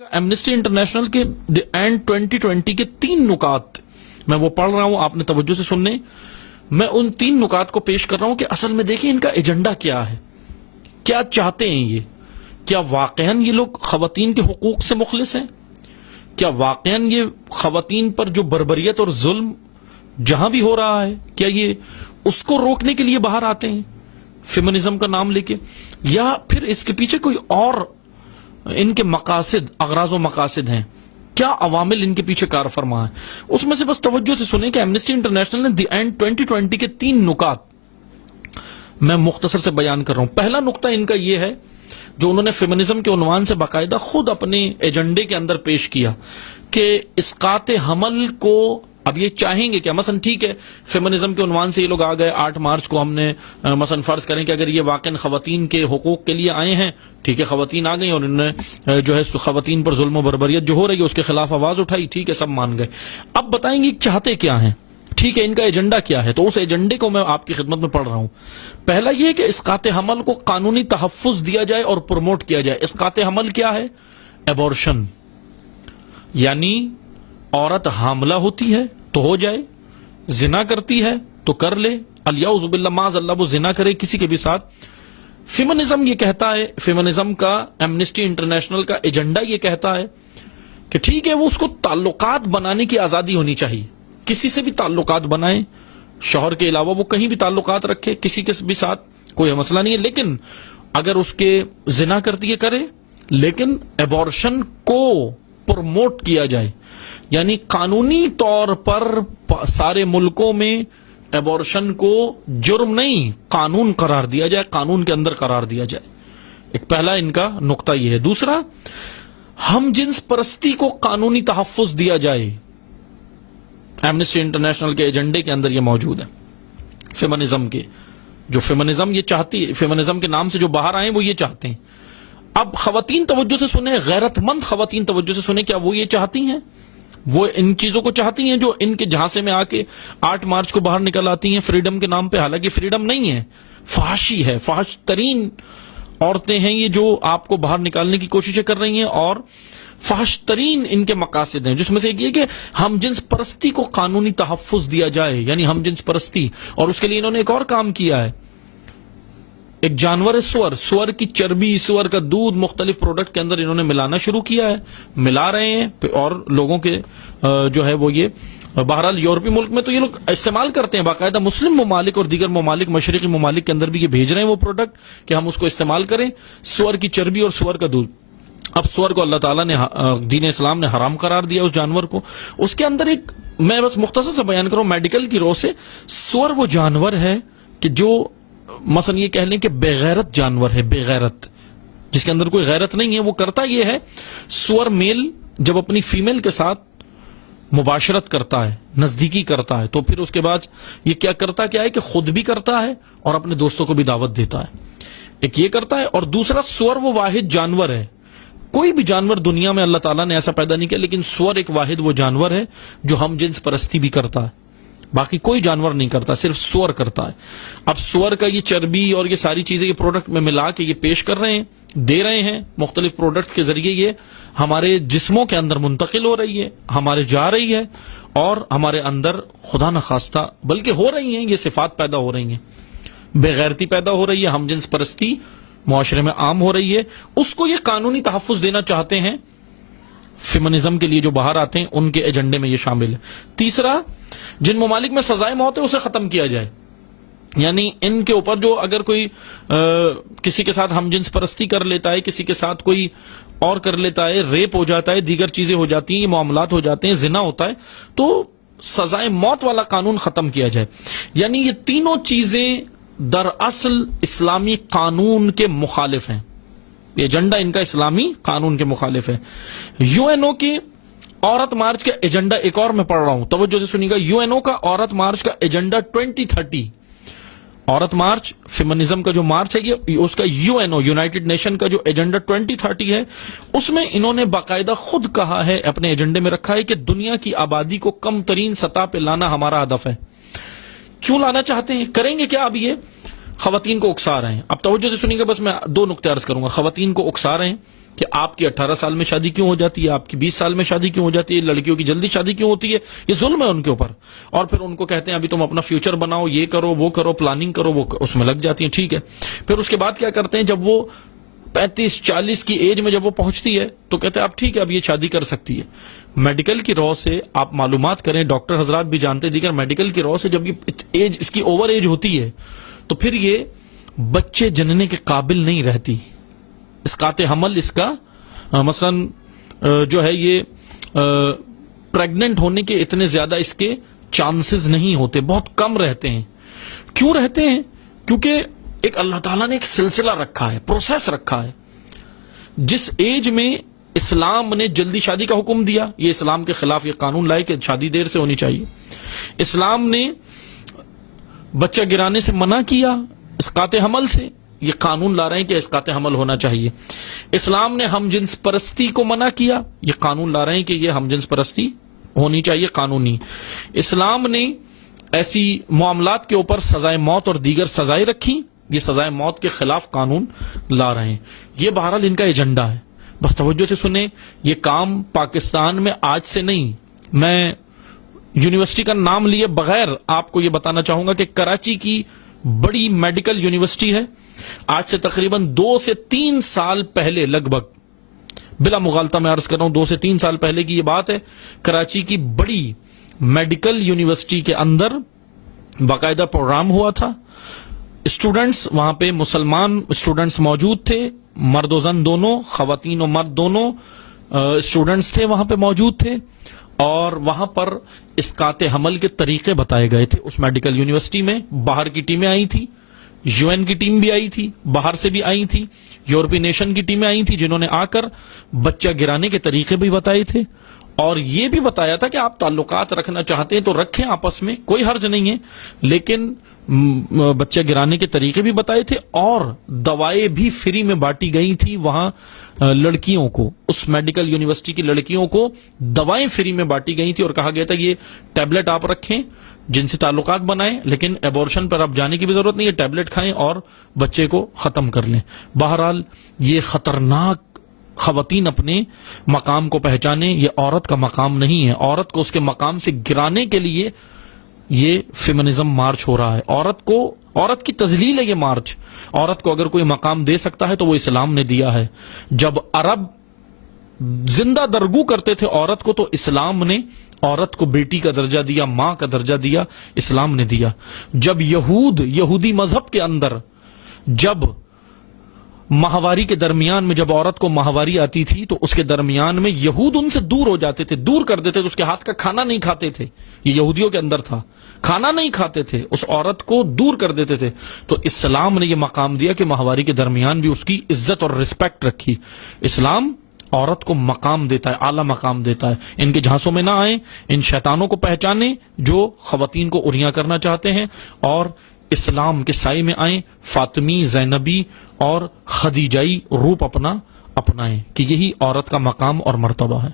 Amnesty international کے the end 2020 کے 3 نکات میں وہ پڑھ رہا ہوں، آپ نے توجہ سے سننے. میں ان 3 نکات کو پیش کر رہا ہوں کہ اصل میں دیکھیں ان کا ایجنڈا کیا ہے، کیا چاہتے ہیں یہ. کیا واقعاً یہ لوگ خواتین کے حقوق سے مخلص ہیں؟ کیا واقعاً یہ خواتین پر جو بربریت اور ظلم جہاں بھی ہو رہا ہے کیا یہ اس کو روکنے کے لیے باہر آتے ہیں فیمنزم کا نام لے کے، یا پھر اس کے پیچھے کوئی اور ان کے مقاصد، اغراض و مقاصد ہیں؟ کیا عوامل ان کے پیچھے کار فرما ہے؟ اس میں سے بس توجہ سے سنیں کہ ایمنسٹی انٹرنیشنل نے دی اینڈ 2020 کے 3 نکات میں مختصر سے بیان کر رہا ہوں. پہلا نقطہ ان کا یہ ہے جو انہوں نے فیمنزم کے عنوان سے باقاعدہ خود اپنے ایجنڈے کے اندر پیش کیا کہ اسقاط حمل کو اب یہ چاہیں گے کہ مثلا ٹھیک ہے فیمنزم کے عنوان سے یہ لوگ آ گئے 8 مارچ کو، ہم نے مثلا فرض کریں کہ اگر یہ واقعا خواتین کے حقوق کے لیے آئے ہیں، ٹھیک ہے خواتین آ گئی اور انہوں نے جو ہے خواتین پر ظلم و بربریت جو ہو رہی ہے اس کے خلاف آواز اٹھائی، ٹھیک ہے سب مان گئے. اب بتائیں گے چاہتے کیا ہیں، ٹھیک ہے ان کا ایجنڈا کیا ہے. تو اس ایجنڈے کو میں آپ کی خدمت میں پڑھ رہا ہوں. پہلا یہ کہ اسقاط حمل کو قانونی تحفظ دیا جائے اور پروموٹ کیا جائے. اسقاط حمل کیا ہے؟ ایبورشن، یعنی عورت حاملہ ہوتی ہے تو ہو جائے، زنا کرتی ہے تو کر لے، الیعوذ باللہ معاذ اللہ وہ زنا کرے کسی کے بھی ساتھ. فیمنزم یہ کہتا ہے، فیمنزم کا ایمنسٹی انٹرنیشنل کا ایجنڈا یہ کہتا ہے کہ ٹھیک ہے وہ اس کو تعلقات بنانے کی آزادی ہونی چاہیے، کسی سے بھی تعلقات بنائیں، شوہر کے علاوہ وہ کہیں بھی تعلقات رکھے کسی کے بھی ساتھ، کوئی مسئلہ نہیں ہے. لیکن اگر اس کے زنا کرتی ہے کرے، لیکن ایبورشن کو پروموٹ کیا جائے، یعنی قانونی طور پر سارے ملکوں میں ایبورشن کو جرم نہیں قانون قرار دیا جائے، قانون کے اندر قرار دیا جائے. ایک پہلا ان کا نقطہ یہ ہے. دوسرا، ہم جنس پرستی کو قانونی تحفظ دیا جائے. ایمنسٹی انٹرنیشنل کے ایجنڈے کے اندر یہ موجود ہے. فیمنزم کے جو فیمنزم یہ چاہتی ہے، فیمنزم کے نام سے جو باہر آئے وہ یہ چاہتے ہیں. اب خواتین توجہ سے سنیں، غیرت مند خواتین توجہ سے سنیں، کیا وہ یہ چاہتی ہیں؟ وہ ان چیزوں کو چاہتی ہیں جو ان کے جھانسے میں آ کے 8 مارچ کو باہر نکل آتی ہیں فریڈم کے نام پہ؟ حالانکہ فریڈم نہیں ہے، فحاشی ہے. فحش ترین عورتیں ہیں یہ جو آپ کو باہر نکالنے کی کوششیں کر رہی ہیں، اور فحش ترین ان کے مقاصد ہیں، جس میں سے ایک یہ کہ ہم جنس پرستی کو قانونی تحفظ دیا جائے، یعنی ہم جنس پرستی. اور اس کے لیے انہوں نے ایک اور کام کیا ہے. ایک جانور ہے سور کی چربی، سور کا دودھ مختلف پروڈکٹ کے اندر انہوں نے ملانا شروع کیا ہے، ملا رہے ہیں، اور لوگوں کے جو ہے وہ یہ بہرحال یورپی ملک میں تو یہ لوگ استعمال کرتے ہیں، باقاعدہ مسلم ممالک اور دیگر ممالک مشرقی ممالک کے اندر بھی یہ بھیج رہے ہیں وہ پروڈکٹ کہ ہم اس کو استعمال کریں، سور کی چربی اور سور کا دودھ. اب سور کو اللہ تعالیٰ نے دین اسلام نے حرام قرار دیا اس جانور کو. اس کے اندر ایک میں بس مختصر سے بیان کروں میڈیکل کی رو سے، سور وہ جانور ہے کہ جو مثلا یہ کہہ لیں کہ بے غیرت جانور ہے، بے غیرت جس کے اندر کوئی غیرت نہیں ہے. وہ کرتا یہ ہے، سور میل جب اپنی فیمیل کے ساتھ مباشرت کرتا ہے، نزدیکی کرتا ہے، تو پھر اس کے بعد یہ کیا کرتا ہے کہ خود بھی کرتا ہے اور اپنے دوستوں کو بھی دعوت دیتا ہے. ایک یہ کرتا ہے، اور دوسرا سور وہ واحد جانور ہے، کوئی بھی جانور دنیا میں اللہ تعالیٰ نے ایسا پیدا نہیں کیا، لیکن سور ایک واحد وہ جانور ہے جو ہم جنس پرستی بھی کرتا ہے. باقی کوئی جانور نہیں کرتا، صرف سور کرتا ہے. اب سور کا یہ چربی اور یہ ساری چیزیں یہ پروڈکٹ میں ملا کے یہ پیش کر رہے ہیں، دے رہے ہیں، مختلف پروڈکٹ کے ذریعے یہ ہمارے جسموں کے اندر منتقل ہو رہی ہے، ہمارے جا رہی ہے، اور ہمارے اندر خدا نخواستہ بلکہ ہو رہی ہیں یہ صفات پیدا ہو رہی ہیں، بے غیرتی پیدا ہو رہی ہے، ہم جنس پرستی معاشرے میں عام ہو رہی ہے. اس کو یہ قانونی تحفظ دینا چاہتے ہیں. فیمنزم کے لیے جو باہر آتے ہیں ان کے ایجنڈے میں یہ شامل ہے. تیسرا، جن ممالک میں سزائے موت ہے اسے ختم کیا جائے، یعنی ان کے اوپر جو اگر کوئی کسی کے ساتھ ہم جنس پرستی کر لیتا ہے، کسی کے ساتھ کوئی اور کر لیتا ہے، ریپ ہو جاتا ہے، دیگر چیزیں ہو جاتی ہیں، یہ معاملات ہو جاتے ہیں، زنا ہوتا ہے، تو سزائے موت والا قانون ختم کیا جائے. یعنی یہ تینوں چیزیں دراصل اسلامی قانون کے مخالف ہیں. یہ ایجنڈا ان کا اسلامی قانون کے مخالف ہے. یو این او کی عورت مارچ کا ایجنڈا ایک اور میں پڑھ رہا ہوں، توجہ سے سنیے گا. یو این او کا عورت مارچ کا ایجنڈا 2030، عورت مارچ فیمنزم کا جو مارچ ہے یہ اس کا U N O United Nation کا جو ایجنڈا 2030 ہے، اس میں انہوں نے باقاعدہ خود کہا ہے، اپنے ایجنڈے میں رکھا ہے کہ دنیا کی آبادی کو کم ترین سطح پہ لانا ہمارا ہدف ہے. کیوں لانا چاہتے ہیں؟ کریں گے کیا؟ اب یہ خواتین کو اکسا رہے ہیں. اب توجہ سے سنیے گا، بس میں 2 نقطے عرض کروں گا. خواتین کو اکسا رہے ہیں، کہ آپ کی 18 سال میں شادی کیوں ہو جاتی ہے, آپ کی 20 سال میں شادی کیوں ہو جاتی ہے, لڑکیوں کی جلدی شادی کیوں ہوتی ہے, یہ ظلم ہے ان کے اوپر. اور پھر ان کو کہتے ہیں ابھی تم اپنا فیوچر بناؤ, یہ کرو وہ کرو, پلاننگ کرو, وہ اس میں لگ جاتی ہیں. ٹھیک ہے, پھر اس کے بعد کیا کرتے ہیں, جب وہ 35-40 کی ایج میں جب وہ پہنچتی ہے تو کہتے ہیں اب ٹھیک ہے, اب یہ شادی کر سکتی ہے. میڈیکل کی رو سے آپ معلومات کریں, ڈاکٹر حضرات بھی جانتے, دیگر میڈیکل کی رو سے جب یہ ایج اس کی اوور ایج ہوتی ہے تو پھر یہ بچے جننے کے قابل نہیں رہتی. اسقاط حمل اس کا مثلا جو ہے یہ پریگننٹ ہونے کے اتنے زیادہ اس کے چانسز نہیں ہوتے, بہت کم رہتے ہیں. کیوں رہتے ہیں؟ کیونکہ ایک اللہ تعالیٰ نے ایک سلسلہ رکھا ہے, پروسیس رکھا ہے. جس ایج میں اسلام نے جلدی شادی کا حکم دیا, یہ اسلام کے خلاف یہ قانون لائے کہ شادی دیر سے ہونی چاہیے. اسلام نے بچہ گرانے سے منع کیا, اسقاط حمل سے, یہ قانون لا رہے ہیں کہ اسقاط حمل ہونا چاہیے. اسلام نے ہم جنس پرستی کو منع کیا, یہ قانون لا رہے ہیں کہ یہ ہم جنس پرستی ہونی چاہیے قانونی. اسلام نے ایسی معاملات کے اوپر سزائے موت اور دیگر سزائیں رکھی, یہ سزائے موت کے خلاف قانون لا رہے ہیں. یہ بہرحال ان کا ایجنڈا ہے. بس توجہ سے سنیں, یہ کام پاکستان میں آج سے نہیں. میں یونیورسٹی کا نام لیے بغیر آپ کو یہ بتانا چاہوں گا کہ کراچی کی بڑی میڈیکل یونیورسٹی ہے, آج سے تقریباً 2 سے 3 سال پہلے, لگ بھگ بلا مغالطہ میں عرض کر رہا ہوں 2 سے 3 سال پہلے کی یہ بات ہے, کراچی کی بڑی میڈیکل یونیورسٹی کے اندر باقاعدہ پروگرام ہوا تھا. اسٹوڈنٹس وہاں پہ مسلمان اسٹوڈنٹس موجود تھے, مرد و زن دونوں, خواتین و مرد دونوں اسٹوڈنٹس تھے وہاں پہ موجود تھے, اور وہاں پر اسقاط حمل کے طریقے بتائے گئے تھے. اس میڈیکل یونیورسٹی میں باہر کی ٹیمیں آئی تھی, یو این کی ٹیم بھی آئی تھی, باہر سے بھی آئی تھی, یورپی نیشن کی ٹیمیں آئی تھی, جنہوں نے آ کر بچہ گرانے کے طریقے بھی بتائے تھے, اور یہ بھی بتایا تھا کہ آپ تعلقات رکھنا چاہتے ہیں تو رکھیں آپس میں, کوئی حرج نہیں ہے, لیکن بچہ گرانے کے طریقے بھی بتائے تھے, اور دوائیں بھی فری میں بانٹی گئی تھی وہاں لڑکیوں کو. اس میڈیکل یونیورسٹی کی لڑکیوں کو دوائیں فری میں بانٹی گئی تھی, اور کہا گیا تھا یہ ٹیبلٹ آپ رکھیں, جن سے تعلقات بنائیں, لیکن ایبورشن پر آپ جانے کی بھی ضرورت نہیں ہے, ٹیبلٹ کھائیں اور بچے کو ختم کر لیں. بہرحال یہ خطرناک, خواتین اپنے مقام کو پہچانے, یہ عورت کا مقام نہیں ہے. عورت کو اس کے مقام سے گرانے کے لیے یہ فیمنزم مارچ ہو رہا ہے. عورت کی تذلیل ہے یہ مارچ. عورت کو اگر کوئی مقام دے سکتا ہے تو وہ اسلام نے دیا ہے. جب عرب زندہ درگو کرتے تھے عورت کو, تو اسلام نے عورت کو بیٹی کا درجہ دیا, ماں کا درجہ دیا, اسلام نے دیا. جب یہودی مذہب کے اندر جب ماہواری کے درمیان میں جب عورت کو ماہواری آتی تھی تو اس کے درمیان میں یہود ان سے دور ہو جاتے تھے, دور کر دیتے تھے, اس کے ہاتھ کا کھانا نہیں کھاتے تھے. یہ یہودیوں کے اندر تھا, کھانا نہیں کھاتے تھے, اس عورت کو دور کر دیتے تھے. تو اسلام نے یہ مقام دیا کہ ماہواری کے درمیان بھی اس کی عزت اور رسپیکٹ رکھی. اسلام عورت کو مقام دیتا ہے, اعلیٰ مقام دیتا ہے. ان کے جھانسوں میں نہ آئیں, ان شیطانوں کو پہچانیں جو خواتین کو اریاں کرنا چاہتے ہیں, اور اسلام کے سائے میں آئیں, فاطمی, زینبی اور خدیجائی روپ اپنائیں کہ یہی عورت کا مقام اور مرتبہ ہے.